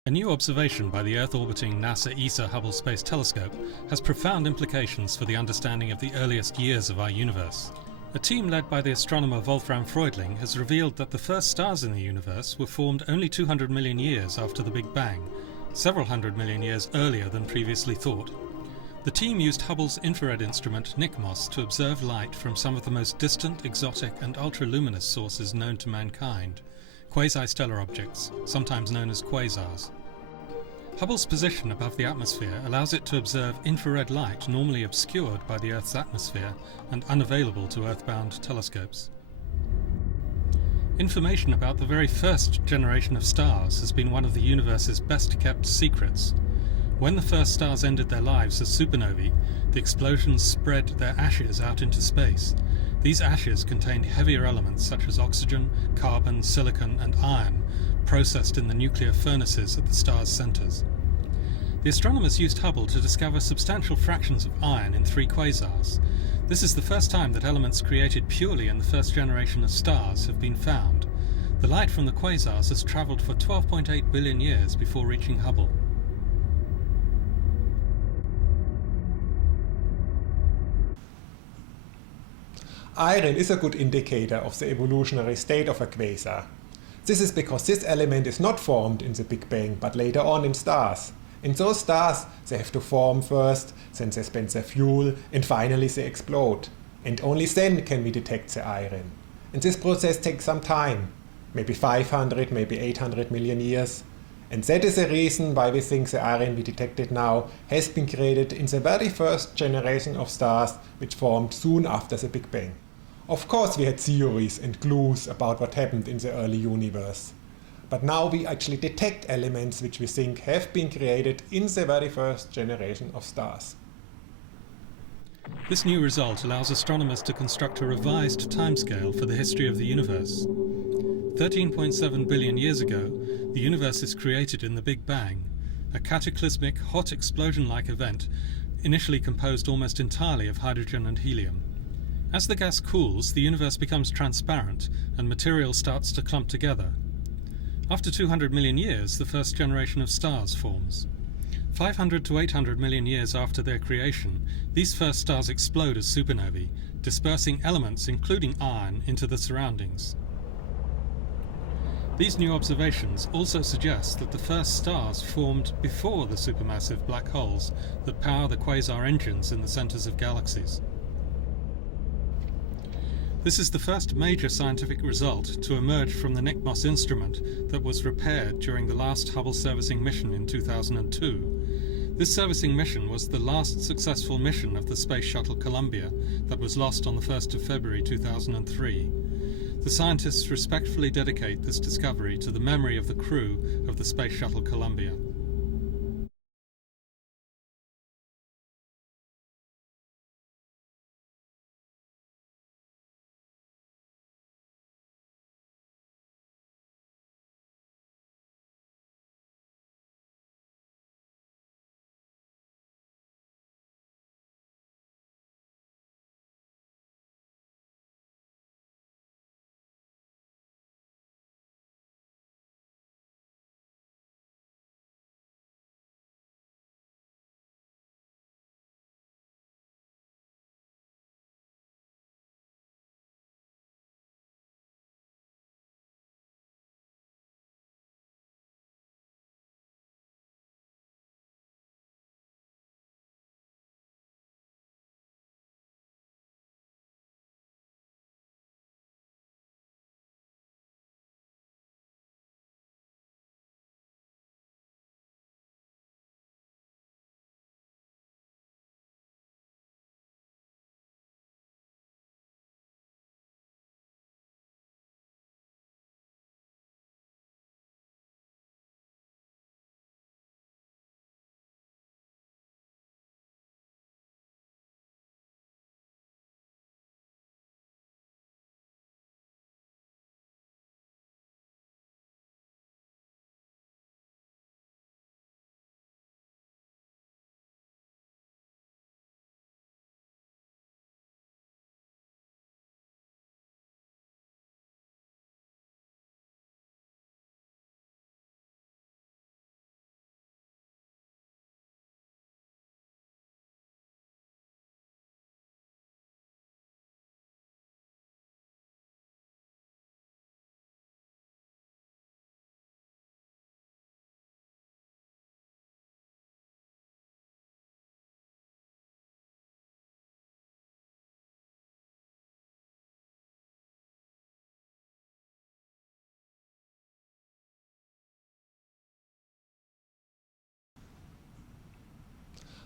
A new observation by the Earth-orbiting NASA ESA Hubble Space Telescope has profound implications for the understanding of the earliest years of our universe. A team led by the astronomer Wolfram Freudling has revealed that the first stars in the universe were formed only 200 million years after the Big Bang, several hundred million years earlier than previously thought. The team used Hubble's infrared instrument NICMOS to observe light from some of the most distant, exotic and ultraluminous sources known to mankind, quasi-stellar objects, sometimes known as quasars. Hubble's position above the atmosphere allows it to observe infrared light normally obscured by the Earth's atmosphere and unavailable to Earth-bound telescopes. Information about the very first generation of stars has been one of the universe's best-kept secrets. When the first stars ended their lives as supernovae, the explosions spread their ashes out into space. These ashes contained heavier elements such as oxygen, carbon, silicon and iron, processed in the nuclear furnaces at the star's centers. The astronomers used Hubble to discover substantial fractions of iron in 3 quasars. This is the first time that elements created purely in the first generation of stars have been found. The light from the quasars has traveled for 12.8 billion years before reaching Hubble. Iron is a good indicator of the evolutionary state of a quasar. This is because this element is not formed in the Big Bang but later on in stars. In those stars they have to form first, then they spend their fuel and finally they explode. And only then can we detect the iron. And this process takes some time, maybe 500, maybe 800 million years. And that is the reason why we think the iron we detected now has been created in the very first generation of stars which formed soon after the Big Bang. Of course we had theories and clues about what happened in the early universe. But now we actually detect elements which we think have been created in the very first generation of stars. This new result allows astronomers to construct a revised timescale for the history of the universe. 13.7 billion years ago, the universe is created in the Big Bang, a cataclysmic, hot explosion-like event initially composed almost entirely of hydrogen and helium. As the gas cools, the universe becomes transparent and material starts to clump together. After 200 million years, the first generation of stars forms. 500 to 800 million years after their creation, these first stars explode as supernovae, dispersing elements including iron into the surroundings. These new observations also suggest that the first stars formed before the supermassive black holes that power the quasar engines in the centers of galaxies. This is the first major scientific result to emerge from the NICMOS instrument that was repaired during the last Hubble servicing mission in 2002. This servicing mission was the last successful mission of the Space Shuttle Columbia that was lost on the 1st of February 2003. The scientists respectfully dedicate this discovery to the memory of the crew of the Space Shuttle Columbia.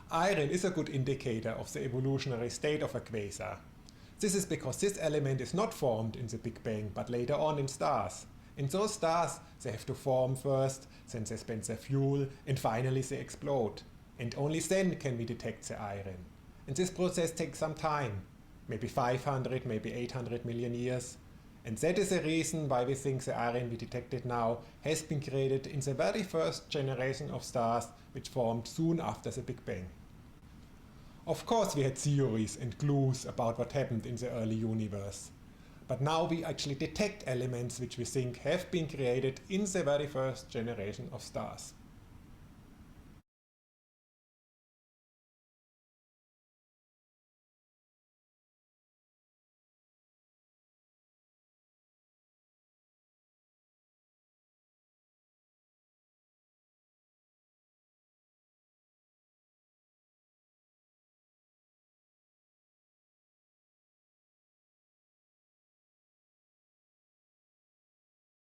Iron is a good indicator of the evolutionary state of a quasar. This is because this element is not formed in the Big Bang, but later on in stars. In those stars, they have to form first, then they spend their fuel, and finally they explode. And only then can we detect the iron. And this process takes some time, maybe 500, maybe 800 million years. And that is the reason why we think the iron we detected now has been created in the very first generation of stars which formed soon after the Big Bang. Of course we had theories and clues about what happened in the early universe. But now we actually detect elements which we think have been created in the very first generation of stars.